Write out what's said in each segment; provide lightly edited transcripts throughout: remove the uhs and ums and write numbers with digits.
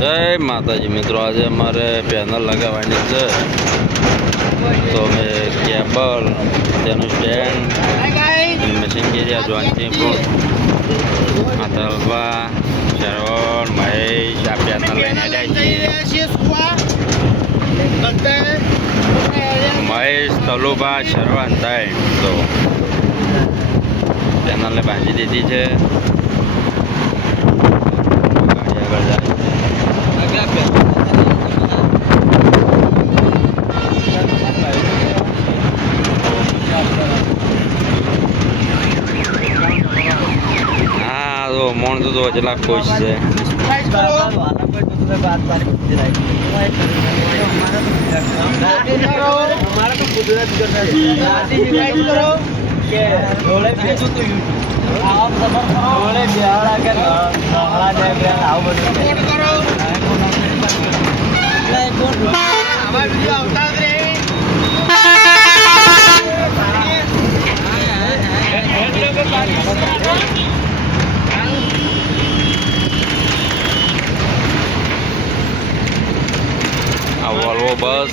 જય માતાજી મિત્રો, આજે અમારે પેનલ લગાવવાની છે તો અમે કેબલ, તેનું સ્ટેન્ડ, મશીનગીરી જોઈન્ટની તલવા શરવણ મહેશ આ પેનલ લઈને જાય છે. મહેશ તલુભા શરવણ થાય તો પેનલને બાંધી દીધી છે. મોણ તો જેટલા ખુશ છે. વોલ્વો બસ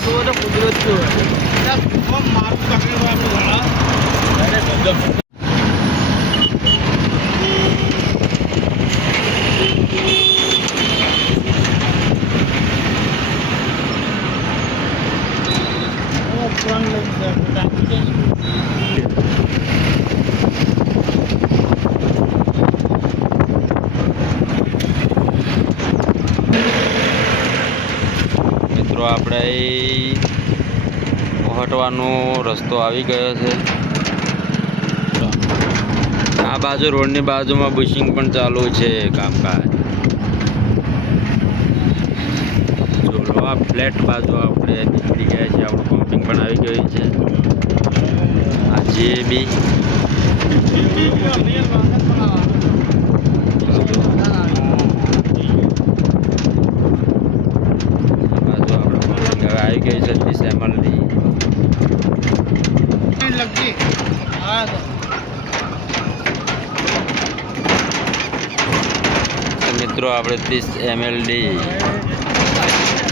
આપણે પહોંચવાનો રસ્તો આવી ગયો છે. આ બાજુ રોડની બાજુમાં બુશિંગ પણ ચાલુ છે કામકાજ. જો આ ફ્લેટ બાજુ આપણે નીકળી ગયા છે. આપણું પમ્પિંગ પણ આવી ગયું છે. આ જે બી આવી ગઈ છે 30 ml ની. મિત્રો આપણે 30 ml ની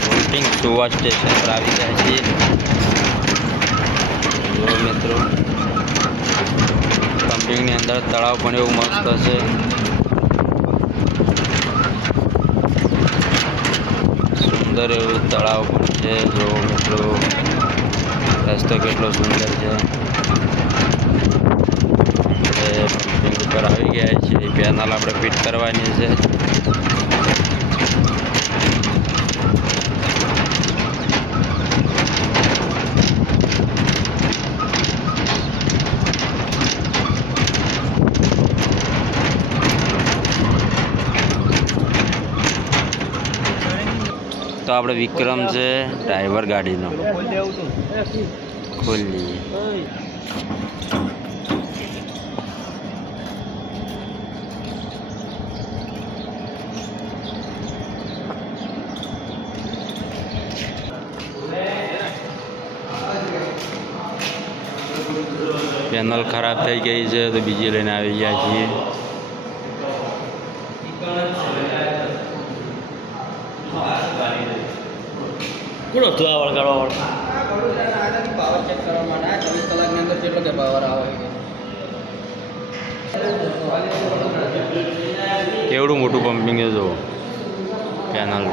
પમ્પિંગ સુવા સ્ટેશન પર આવી ગયા છીએ. જો મિત્રો પમ્પિંગની અંદર તળાવ પણ એવું મસ્ત છે. સુંદર એવું તળાવ પણ છે. જો મિત્રો રસ્તો કેટલો સુંદર છે. પમ્પિંગ ઉપર આવી ગયા છે. પેનલ આપણે ફિટ કરવાની છે. તો આપણે વિક્રમ છે ડ્રાઈવર ગાડીનો. ખોલી પેનલ ખરાબ થઈ ગઈ છે તો બીજી લઈને આવી ગયા છીએ. કોણ હતું આ વળગાડવા પાવર ચેક કરવા માટે 24 કલાકની અંદર કેટલો કે પાવર આવે કેવડું મોટું પમ્પિંગ છે જો પેનલ.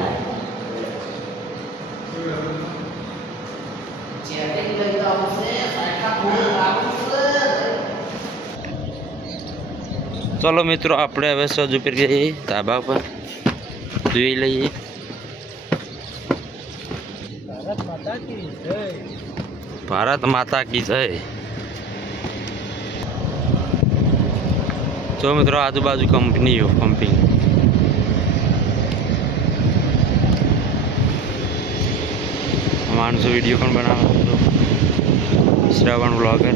ચલો મિત્રો આપણે હવે સજ ઉપર જઈએ ધાબા પર જોઈ લઈએ. ભારત માતા કી જય. જો મિત્રો આજુબાજુ કંપનીઓ પમ્પિંગ. માણસો વિડીયો પણ બનાવે. શ્રાવણ બ્લોગર.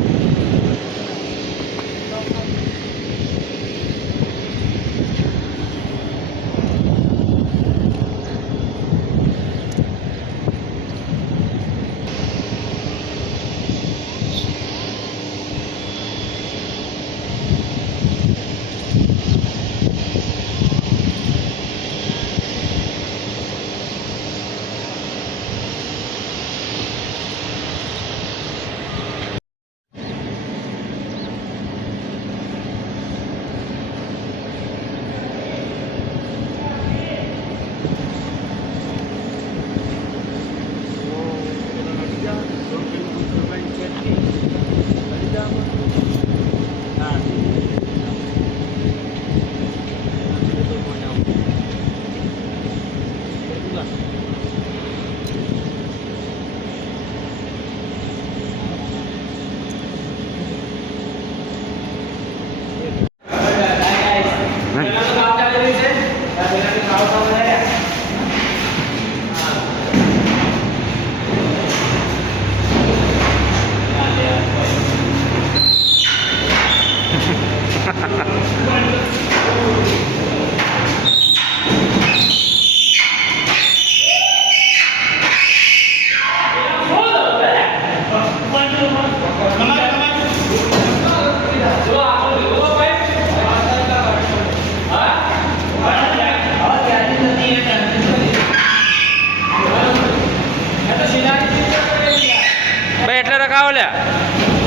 ખાઓ લ્યા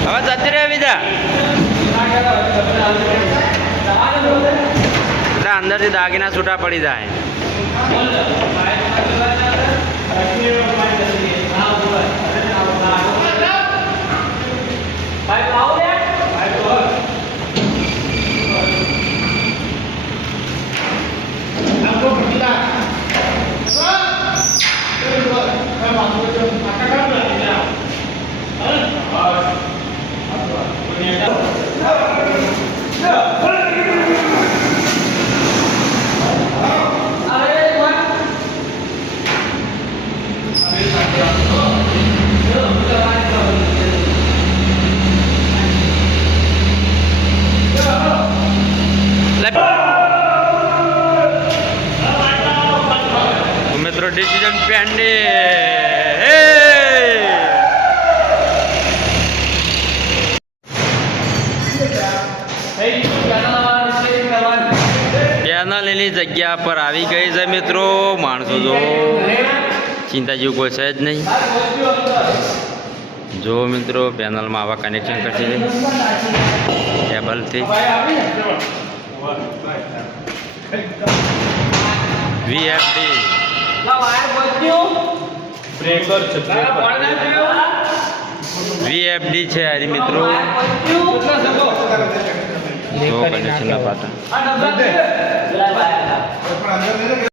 હવે જતી રહે બીજા એટલે અંદરથી દાગીના છૂટા પડી જાય મિત્રો ડિસિઝન પેનલની જગ્યા પર આવી ગઈ છે મિત્રો માણસો જો ચિંતા જેવું કોઈ છે જ નહીં જો મિત્રો પેનલમાં આવા કનેક્શન કરશે કેબલથી VFD VFD છે હરી મિત્રો જો કનેક્શન ના પાતા